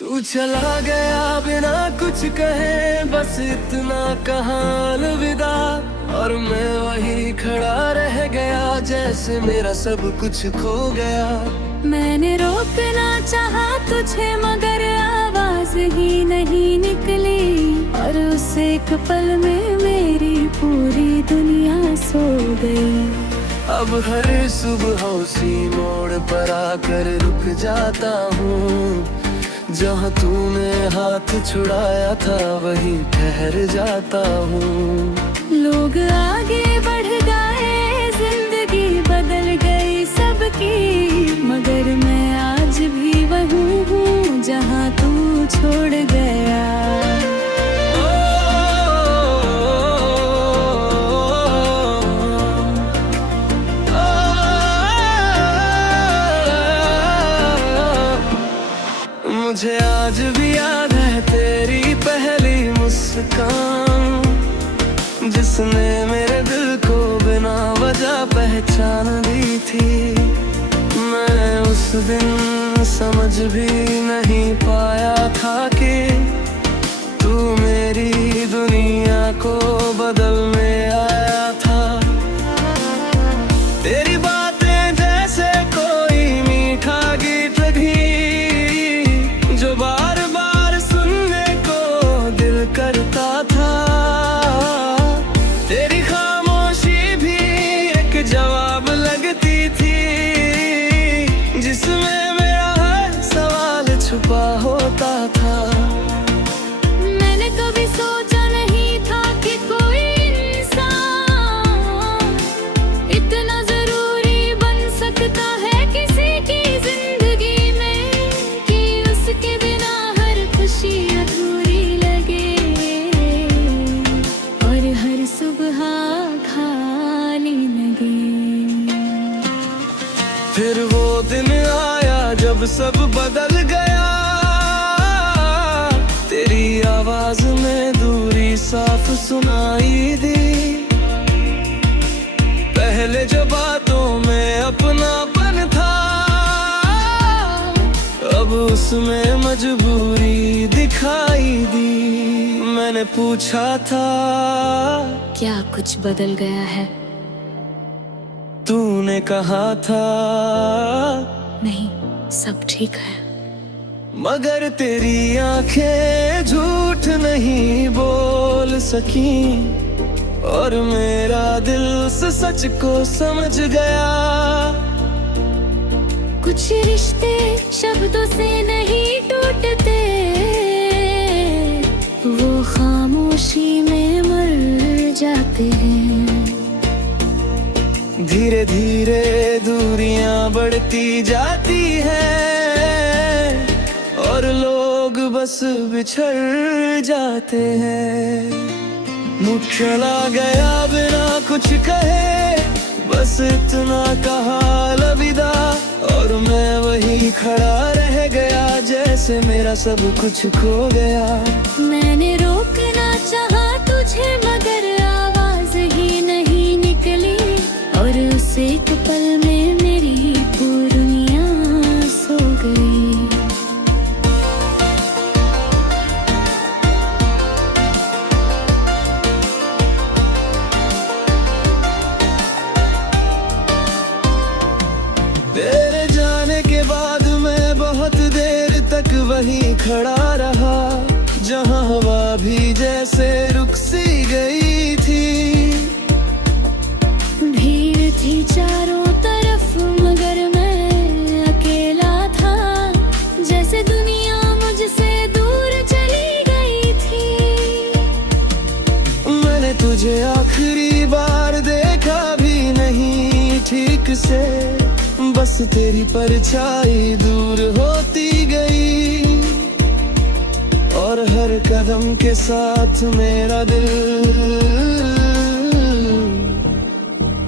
तू चला गया बिना कुछ कहे, बस इतना कहा अलविदा। और मैं वही खड़ा रह गया जैसे मेरा सब कुछ खो गया। मैंने रोकना चाहा तुझे मगर आवाज ही नहीं निकली, और उस एक पल में मेरी पूरी दुनिया सो गई। अब हर सुबह उसी मोड़ पर आकर रुक जाता हूँ, जहाँ तूने हाथ छुड़ाया था वहीं ठहर जाता हूँ। लोग आगे बढ़ गए, जिंदगी बदल गई सबकी, मगर मैं आज भी वही हूँ जहाँ तू छोड़ गया। मुझे आज भी याद है तेरी पहली मुस्कान, जिसने मेरे दिल को बिना वजह पहचान दी थी। मैं उस दिन समझ भी नहीं पाया था कि तू मेरी दुनिया को बदलने आया था। तेरी बातें जैसे कोई मीठा गीत थी, जो बार बार सुनने को दिल करता था। तेरी खामोशी भी एक जवाब लगती थी, जिसमें मेरा हर सवाल छुपा होता था। मैंने कभी सोचा नहीं था कि कोई इंसान इतना जरूरी बन सकता है किसी की जिंदगी में, कि उसके बिना हर खुशी अधूरी लगे और हर सुबह खाली लगे। फिर वो दिन आया जब सब बदल गया, तेरी आवाज में दूरी साफ सुनाई दी। पहले जो बातों में अपनापन था, अब उसमें मजबूरी दिखाई दी। मैंने पूछा था, क्या कुछ बदल गया है? तूने कहा था नहीं, सब ठीक है। मगर तेरी आंखें झूठ नहीं बोल सकी, और मेरा दिल उस सच को समझ गया। कुछ रिश्ते शब्दों से नहीं टूटते, वो खामोशी में मर जाते हैं। धीरे धीरे दूरियां बढ़ती जाती हैं, और लोग बस बिछड़ जाते हैं। मुझ चला गया बिना कुछ कहे, बस इतना कहा अलविदा। और मैं वही खड़ा रह गया जैसे मेरा सब कुछ खो गया। मैंने रोकना चाहा तुझे मगर आवाज ही नहीं निकली, और उस एक पल में मेरी पूरी दुनिया सो गई। तेरे जाने के बाद मैं बहुत देर तक वहीं खड़ा रहा, जहां हवा भी जैसे रुक सी गई थी। भीड़ थी चारों तरफ मगर मैं अकेला था, जैसे दुनिया मुझसे दूर चली गई थी। मैंने तुझे आखिरी बार देखा भी नहीं ठीक से, बस तेरी परछाई दूर होती गई। और हर कदम के साथ मेरा दिल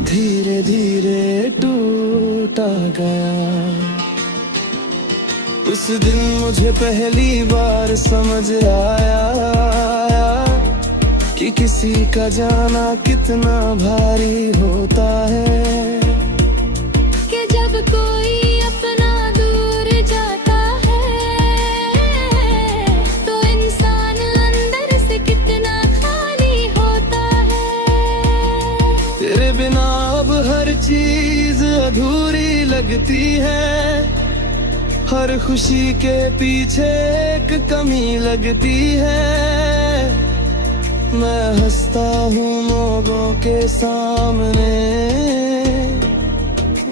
धीरे धीरे टूटा गया। उस दिन मुझे पहली बार समझ आया कि किसी का जाना कितना भारी होता है। कि जब कोई अपना दूर जाता है लगती है, हर खुशी के पीछे एक कमी लगती है। मैं हंसता हूँ लोगों के सामने,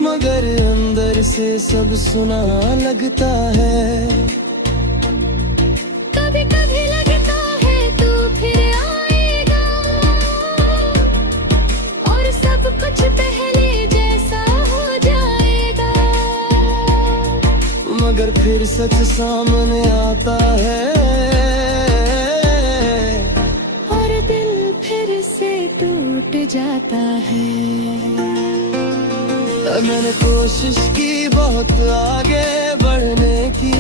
मगर अंदर से सब सुना लगता है। कभी कभी लगता है तू फिर आएगा और सब कुछ पहले जैसा हो जाएगा, मगर फिर सच सामने आता है और दिल फिर से टूट जाता है। मैंने कोशिश की बहुत आगे बढ़ने की,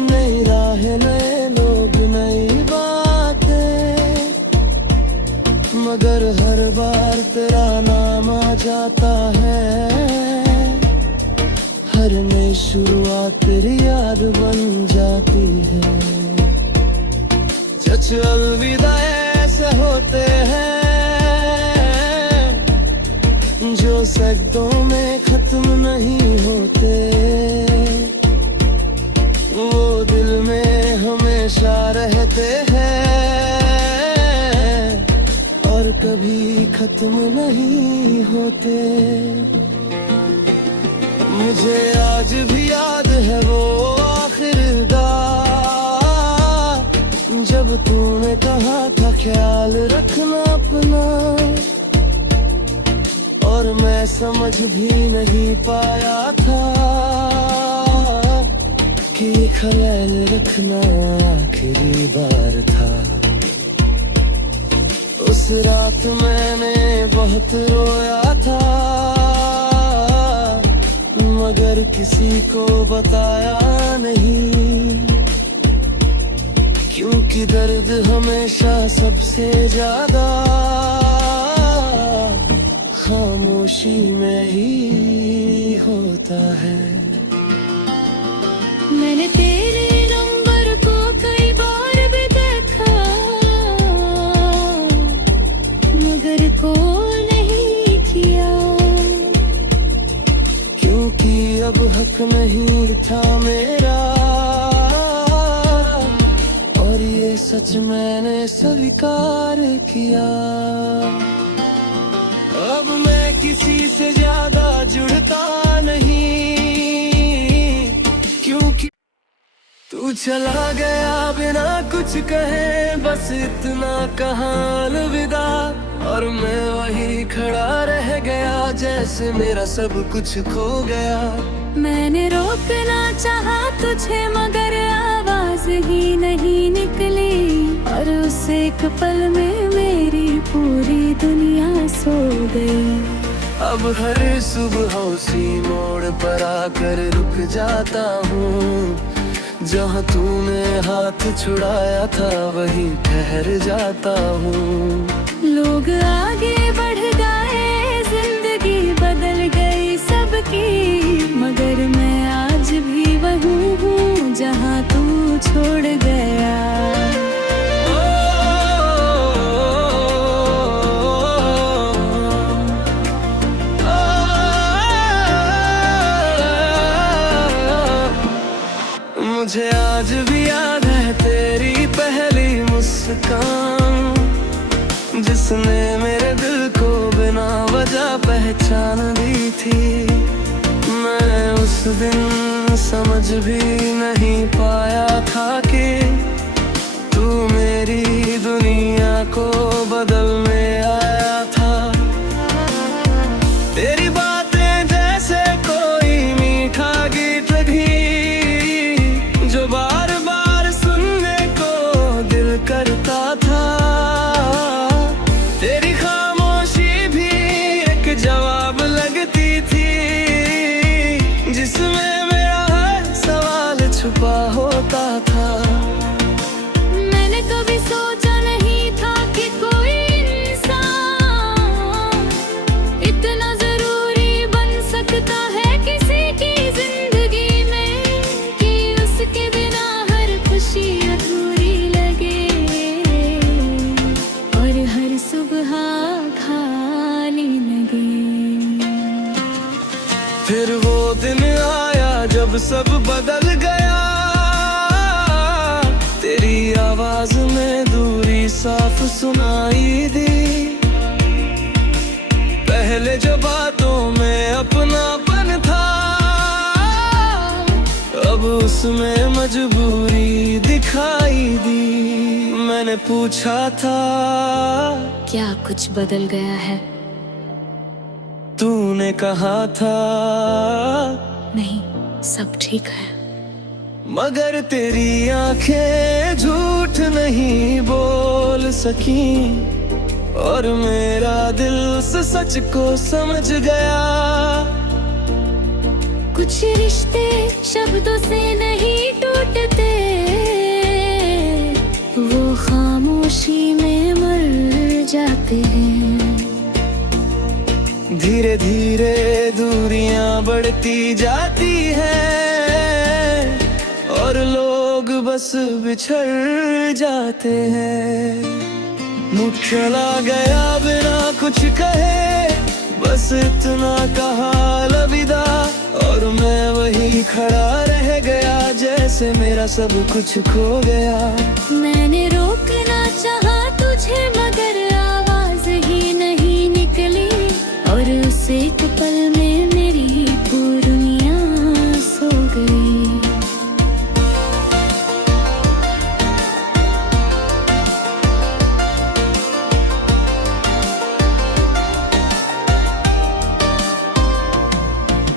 नई राह नए लोग नई बातें, मगर हर बार तेरा नाम आ जाता है। हर नई शुरुआत तेरी याद बन जाती है। सच अलविदा ऐसे होते हैं जो सदियों में खत्म नहीं होते, वो दिल में हमेशा रहते हैं और कभी खत्म नहीं होते। मुझे आज भी याद है वो आखिर दा, जब तूने कहा था ख्याल रखना अपना, और मैं समझ भी नहीं पाया था कि ख्याल रखना आखिरी बार था। उस रात मैंने बहुत रोया था, मगर किसी को बताया नहीं, क्योंकि दर्द हमेशा सबसे ज्यादा खामोशी में ही होता है। मैंने तेरे नंबर को कई बार भी देखा, मगर कॉल नहीं किया, क्योंकि अब हक नहीं था मेरा, और ये सच मैंने स्वीकार किया। अब मैं किसी से ज्यादा जुड़ता नहीं, क्योंकि तू चला गया बिना कुछ कहे, बस इतना कहा अलविदा, और मैं वही खड़ा रह गया जैसे मेरा सब कुछ खो गया। मैंने रोकना चाहा तुझे मगर आवाज ही नहीं निकली, और उस एक पल में मेरी पूरी दुनिया सो गई। अब हर सुबह उसी मोड़ पर आकर रुक जाता हूँ, जहाँ तूने हाथ छुड़ाया था वहीं ठहर जाता हूँ। लोग आगे बढ़ गए, जिंदगी बदल गई सबकी, मगर मैं आज भी वही हूँ जहाँ तू छोड़ गया। मुझे आज भी याद है तेरी पहली मुस्कान, जिसने मेरे दिल को बिना वजह पहचान दी थी। मैं उस दिन समझ भी नहीं पाया था कि तू मेरी दुनिया को बदलने आया था। तेरी बातें जैसे कोई मीठा गीत भी, जो बार बार सुनने को दिल करता था। तेरी खामोशी भी एक जवाब लगती थी, जिसमें मेरा हर सवाल छुपा होता था। मैंने कभी सोचा नहीं था कि कोई इंसान इतना जरूरी बन सकता है किसी की जिंदगी में, कि उसके बिना हर खुशी अधूरी लगे और हर सुबह खाली लगे। सब बदल गया। तेरी आवाज में दूरी साफ सुनाई दी। पहले जो बातों में अपनापन था, अब उसमें मजबूरी दिखाई दी। मैंने पूछा था, क्या कुछ बदल गया है? तूने कहा था, नहीं, सब ठीक है। मगर तेरी आंखें झूठ नहीं बोल सकी, और मेरा दिल से सच को समझ गया। कुछ रिश्ते शब्दों से नहीं टूटते, वो खामोशी में मर जाते हैं। धीरे धीरे दूरियां बढ़ती जाती हैं, और लोग बस बिछड़ जाते हैं। मुझ चला गया बिना कुछ कहे, बस इतना कहा अलविदा, और मैं वही खड़ा रह गया जैसे मेरा सब कुछ खो गया। मैंने रोकना चाहा तुझे, मगर आवाज ही नहीं निकली, और उस एक पल में मेरी पूरी दुनिया सो गई।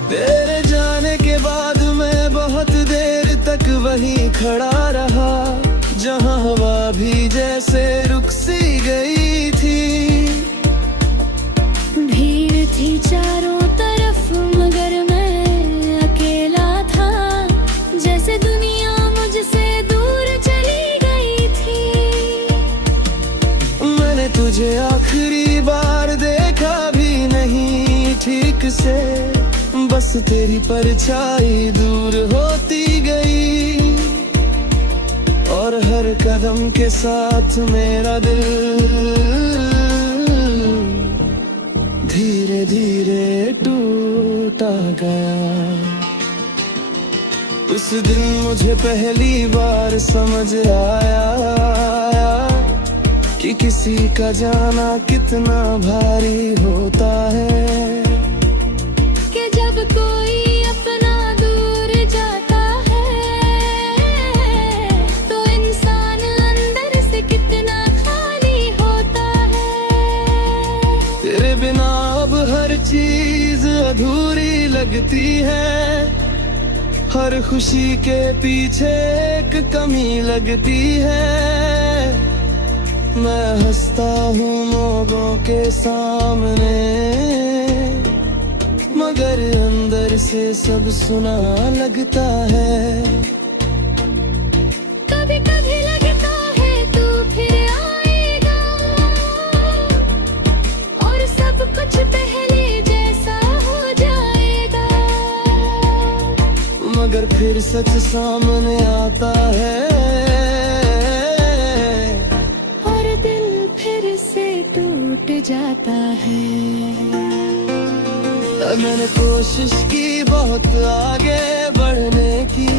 तेरे जाने के बाद मैं बहुत देर तक वहीं खड़ा रहा, जहां हवा भी जैसे रुक सी गई थी। भीड़ थी चारों तरफ, मगर मैं अकेला था, जैसे दुनिया मुझसे दूर चली गई थी। मैंने तुझे आखिरी बार देखा भी नहीं ठीक से, बस तेरी परछाई दूर होती गई, और हर कदम के साथ मेरा दिल धीरे धीरे टूटा गया। उस दिन मुझे पहली बार समझ आया कि किसी का जाना कितना भारी होता है। कि जब कोई अपना दूर जाता है, तो इंसान अंदर से कितना खाली होता है। तेरे बिना अब हर चीज अधूरी लगती है, हर खुशी के पीछे एक कमी लगती है। मैं हंसता हूँ लोगों के सामने, मगर अंदर से सब सुना लगता है। कभी कभी लगता है तू फिर आएगा, और सब कुछ पहले जैसा हो जाएगा। मगर फिर सच सामने आता है, और दिल फिर से टूट जाता है। मैंने कोशिश की बहुत आगे बढ़ने की,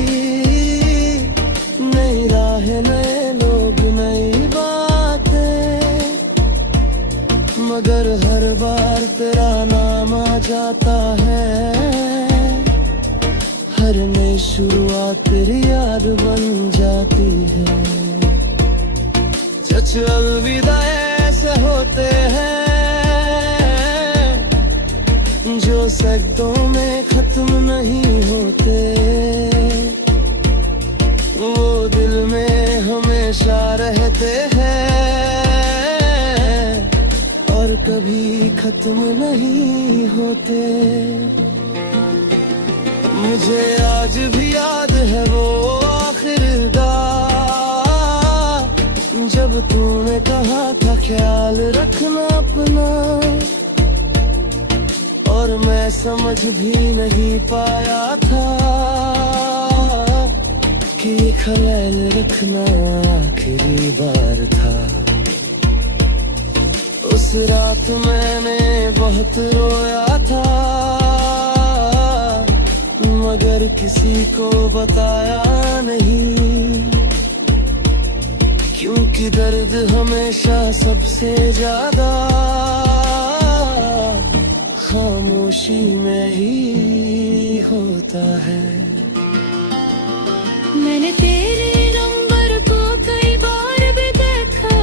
नई राहें, नए लोग, नई बातें, मगर हर बार तेरा नाम आ जाता है। हर नई शुरुआत तेरी याद बन जाती है। सच अलविदा ऐसे होते हैं जो सदियों में खत्म नहीं होते, वो दिल में हमेशा रहते हैं, और कभी खत्म नहीं होते। मुझे आज भी याद है वो आखिर दा, जब तूने कहा था ख्याल रखना अपना, और मैं समझ भी नहीं पाया था कि ख्याल रखना आखिरी बार था। उस रात मैंने बहुत रोया था, मगर किसी को बताया नहीं, क्योंकि दर्द हमेशा सबसे ज्यादा खामोशी में ही होता है। मैंने तेरे नंबर को कई बार भी देखा,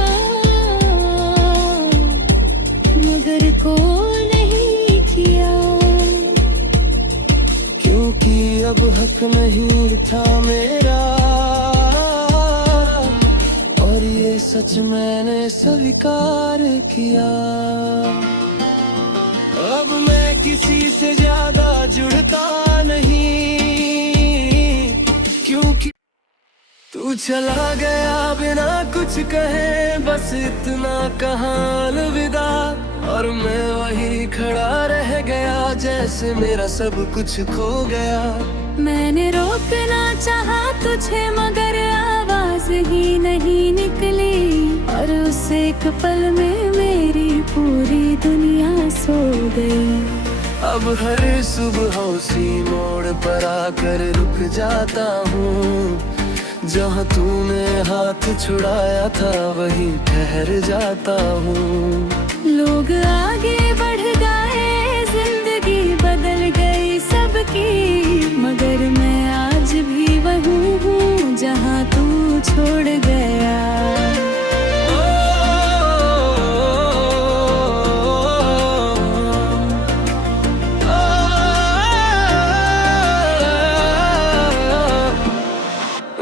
मगर कॉल नहीं किया, क्योंकि अब हक नहीं था मेरा, और ये सच मैंने स्वीकार किया। अब मैं किसी से ज्यादा जुड़ता नहीं, क्योंकि तू चला गया बिना कुछ कहे, बस इतना कहा अलविदा, और मैं वही खड़ा रह गया जैसे मेरा सब कुछ खो गया। मैंने रोकना चाहा तुझे मगर आवाज ही नहीं निकली, और उस एक पल में मेरी पूरी दुनिया सो गई। अब हर सुबह उसी मोड़ पर आकर रुक जाता हूँ, जहाँ तूने हाथ छुड़ाया था वहीं ठहर जाता हूँ। लोग आगे बढ़ गए, जिंदगी बदल गई सबकी, मगर मैं आज भी वही हूँ जहाँ तू छोड़ गया।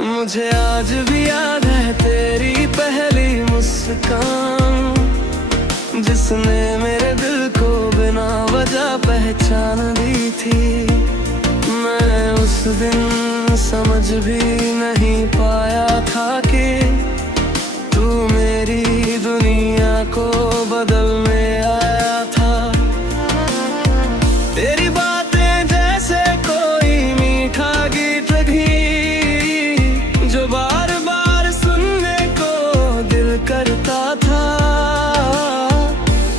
मुझे आज भी याद है तेरी पहली मुस्कान, जिसने मेरे दिल को बिना वजह पहचान दी थी। मैं उस दिन समझ भी नहीं पाया था कि तू मेरी दुनिया को बदलने आया था। तेरी बातें जैसे कोई मीठा गीत भी, जो बार बार सुनने को दिल करता था।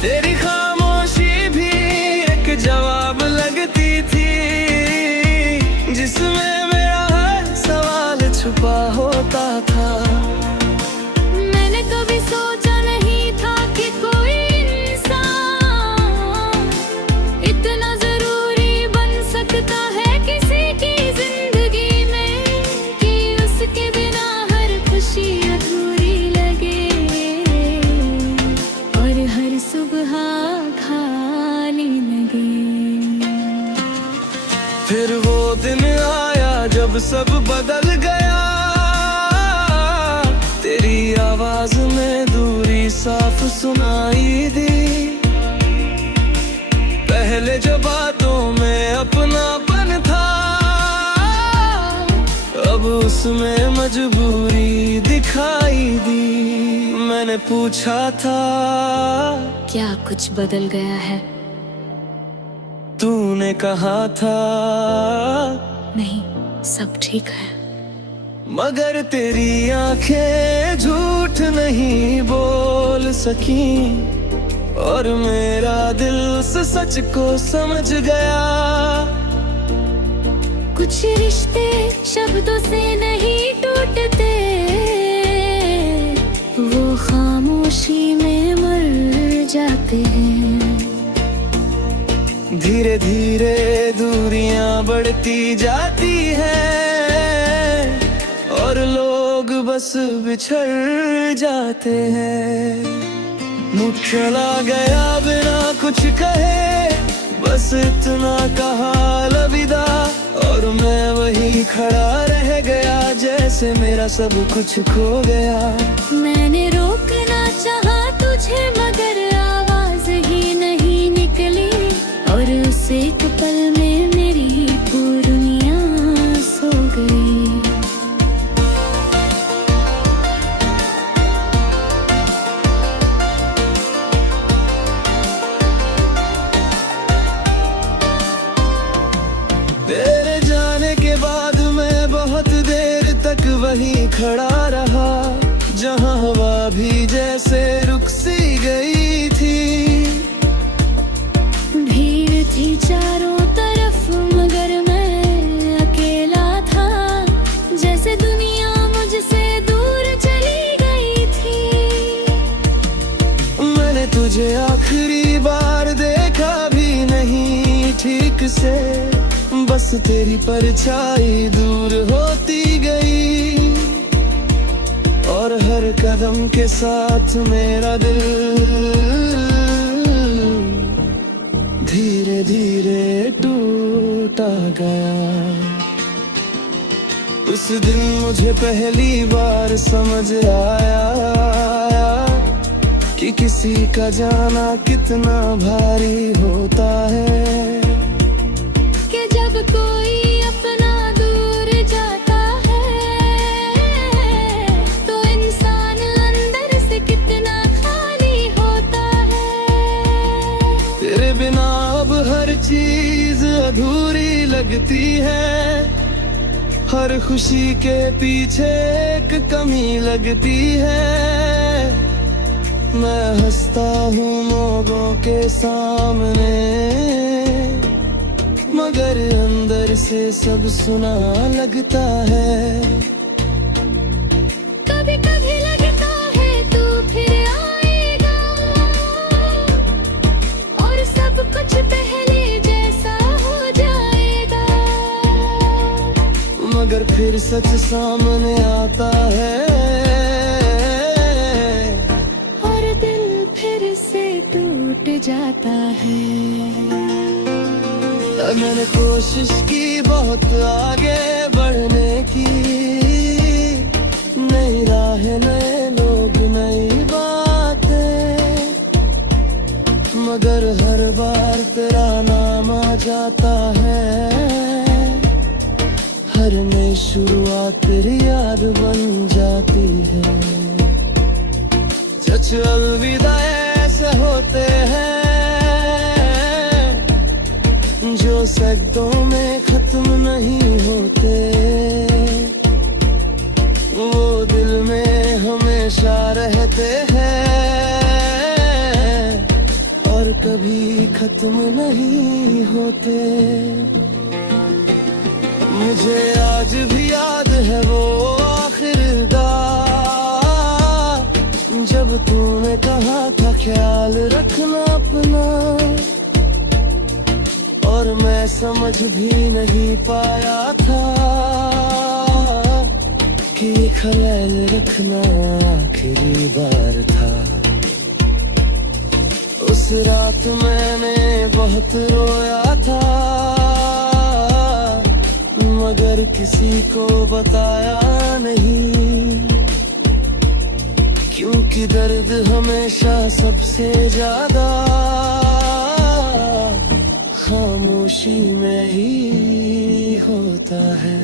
तेरी खामोशी भी एक जवाब लगती थी, जिसमें मेरा हर सवाल छुपा होता था। मैंने कभी सोचा नहीं था कि कोई इंसान इतना जरूरी बन सकता है किसी की जिंदगी में, कि उसके बिना हर खुशी अधूरी लगे, और हर सुबह खाली लगे। फिर वो दिन आया जब सब बदल गया, तेरी आवाज में दूरी साफ सुनाई दी। पहले जो बातों में अपनापन था, अब उसमें मजबूरी दिखाई दी। मैंने पूछा था क्या कुछ बदल गया है? तूने कहा था नहीं, सब ठीक है। मगर तेरी आंखें झूठ नहीं बोल सकी, और मेरा दिल उस सच को समझ गया। कुछ रिश्ते शब्दों से नहीं टूटते, वो खामोशी में मर जाते हैं। धीरे धीरे दूरियां बढ़ती जाती हैं, और लोग बस बिछड़ जाते हैं। मुझ चला गया बिना कुछ कहे, बस इतना कहा अलविदा, और मैं वही खड़ा रह गया जैसे मेरा सब कुछ खो गया। मैंने रोकना चाहा तुझे मगर आवाज ही नहीं निकली, और उस एक पल में मेरी पूरी दुनिया सो गई। तेरे जाने के बाद मैं बहुत देर तक वहीं खड़ा रहा, जहां हवा भी जैसे रुक सी गई थी। भीड़ थी चारों तरफ मगर मैं जैसे दुनिया मुझसे दूर चली गई थी। मैंने तुझे आखिरी बार देखा भी नहीं ठीक से, बस तेरी परछाई दूर होती गई, और हर कदम के साथ मेरा दिल धीरे धीरे टूटा गया। उस दिन मुझे पहली बार समझ आया कि किसी का जाना कितना भारी होता है। कि जब कोई अपना दूर जाता है तो इंसान अंदर से कितना खाली होता है। तेरे बिना अब हर चीज अधूरी लगती है, हर खुशी के पीछे एक कमी लगती है। मैं हंसता हूँ लोगों के सामने, मगर अंदर से सब सुना लगता है। कभी कभी लगता है तू फिर आएगा और सब कुछ पहले जैसा हो जाएगा, मगर फिर सच सामने आता है और दिल फिर से टूट जाता है। मैंने कोशिश की बहुत आगे बढ़ने की, नई राह नए लोग नई बातें, मगर हर बार तेरा नाम आ जाता है। हर नई शुरुआत तेरी याद बन जाती है। सच अलविदा ऐसे होते हैं जो सदियों में खत्म नहीं होते, वो दिल में हमेशा रहते हैं और कभी खत्म नहीं होते। मुझे आज भी याद है वो आखिर दा, जब तूने कहा था ख्याल रखना अपना, और मैं समझ भी नहीं पाया था कि ख्याल रखना आखिरी बार था। उस रात मैंने बहुत रोया था, मगर किसी को बताया नहीं, क्योंकि दर्द हमेशा सबसे ज्यादा खामोशी में ही होता है।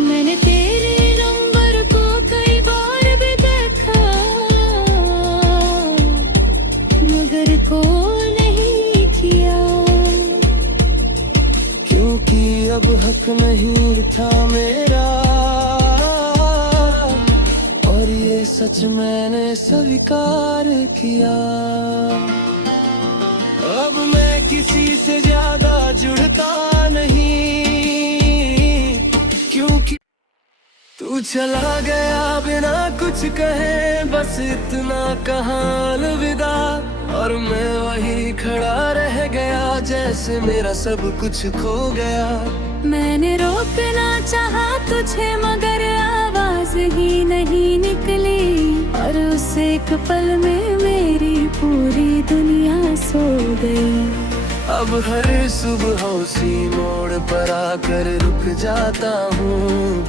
मैंने तेरे नंबर को कई बार भी देखा, मगर कॉल नहीं किया, क्योंकि अब हक नहीं था मेरा, और ये सच मैंने स्वीकार किया। अब मैं किसी से ज्यादा जुड़ता नहीं, क्योंकि तू चला गया बिना कुछ कहे, बस इतना कहा अलविदा, और मैं वही खड़ा रह गया जैसे मेरा सब कुछ खो गया। मैंने रोकना चाहा तुझे मगर आवाज ही नहीं निकली, और उस एक पल में मेरी पूरी दुनिया सो गई। अब हर सुबह उसी मोड़ पर आकर रुक जाता हूँ,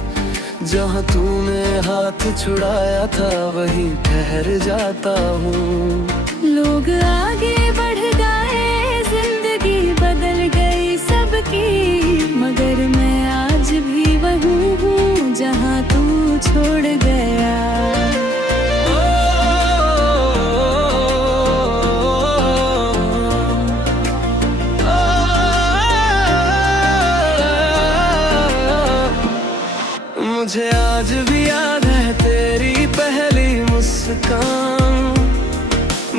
जहाँ तूने हाथ छुड़ाया था वहीं ठहर जाता हूँ। लोग आगे बढ़ गए, जिंदगी बदल गई सबकी, मगर मैं आज भी वही हूँ जहाँ तू छोड़ गया। मुझे आज भी याद है तेरी पहली मुस्कान,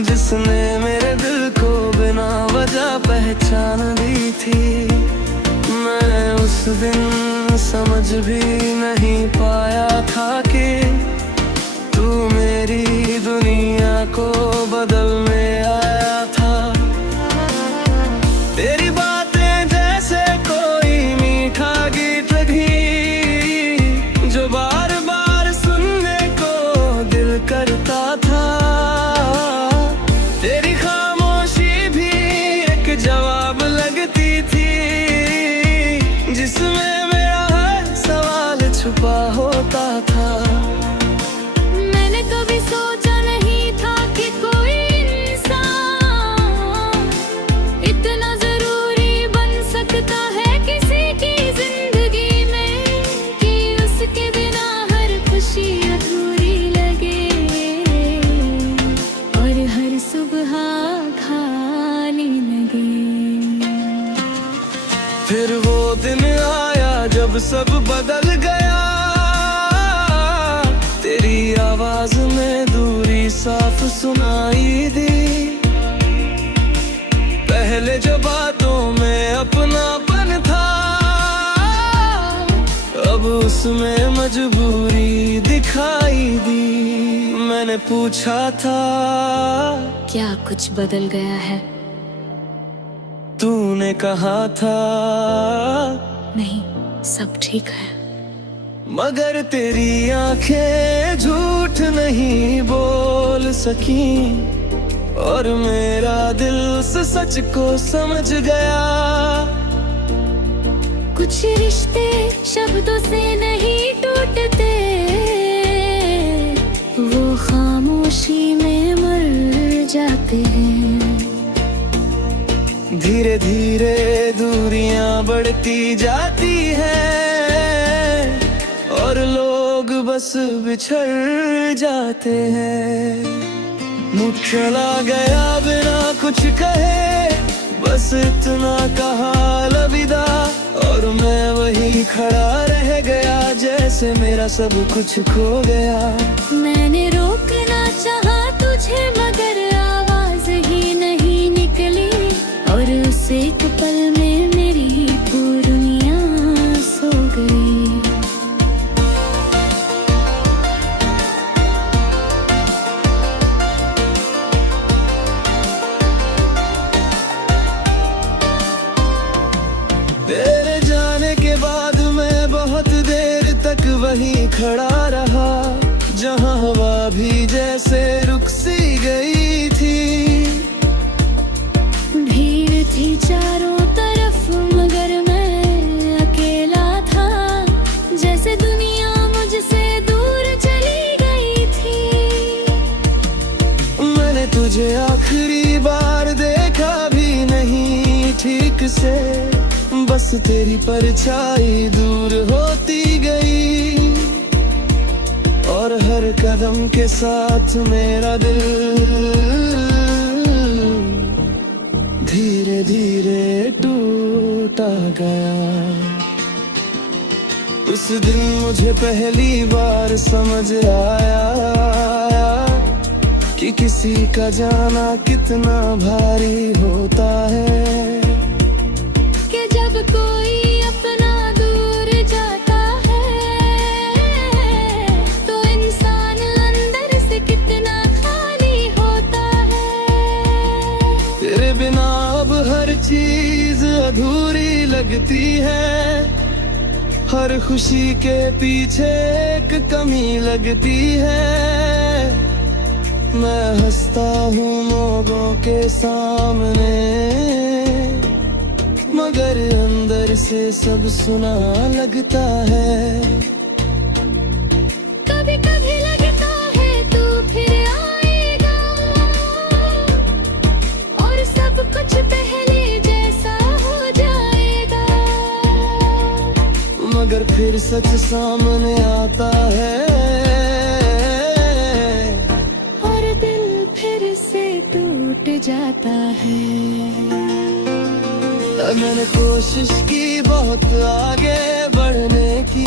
जिसने मेरे दिल को बिना वजह पहचान दी थी। मैं मैं उस दिन समझ भी नहीं पाया था कि तू मेरी दुनिया को बदलने आया था। तेरी बातें जैसे कोई मीठा गीत भी, जो बार बार सुनने को दिल करता था। तेरी खामोशी भी एक जवाब लगती थी, जिसमें मेरा हर सवाल छुपा होता था। मैंने कभी सोचा नहीं था कि कोई इंसान इतना जरूरी बन सकता है किसी की जिंदगी में, कि उसके बिना हर खुशी अधूरी लगे और हर सुबह खाली लगे। फिर वो दिन आया जब सब बदल गया, तेरी आवाज में दूरी साफ सुनाई दी। पहले जो बातों में अपनापन था, अब उसमें मजबूरी दिखाई दी। मैंने पूछा था, क्या कुछ बदल गया है? तूने कहा था, नहीं, सब ठीक है। मगर तेरी आंखें झूठ नहीं बोल सकी, और मेरा दिल उस सच को समझ गया। कुछ रिश्ते शब्दों से नहीं टूटते, वो खामोशी में मर जाते हैं। धीरे धीरे दूरियां बढ़ती जाती हैं, और लोग बस बिछड़ जाते हैं। मुझ चला गया बिना कुछ कहे, बस इतना कहा अलविदा, और मैं वही खड़ा रह गया जैसे मेरा सब कुछ खो गया। मैंने रोकना चाहा तुझे मगर आवाज ही नहीं निकली, और उस एक पल में मेरी पूरी दुनिया सो गई। तेरे जाने के बाद मैं बहुत देर तक वहीं खड़ा रहा, जहां हवा भी जैसे रुक सी गई थी। भीड़ थी चारों तरफ मगर मैं अकेला था, जैसे दुनिया मुझसे दूर चली गई थी। मैंने तुझे आखिरी बार देखा भी नहीं ठीक से, बस तेरी परछाई दूर होती गई, और हर कदम के साथ मेरा दिल धीरे धीरे टूटा गया। उस दिन मुझे पहली बार समझ आया कि किसी का जाना कितना भारी होता है। कि जब कोई अपना दूर जाता है, तो इंसान अंदर से कितना खाली होता है। तेरे बिना अब हर चीज अधूरी लगती है, हर खुशी के पीछे एक कमी लगती है। मैं हंसता हूँ लोगों के सामने, मगर अंदर से सब सुना लगता है। कभी कभी लगता है तू फिर आएगा, और सब कुछ पहले जैसा हो जाएगा। मगर फिर सच सामने आता है, और दिल फिर से टूट जाता है। मैंने कोशिश की बहुत आगे बढ़ने की,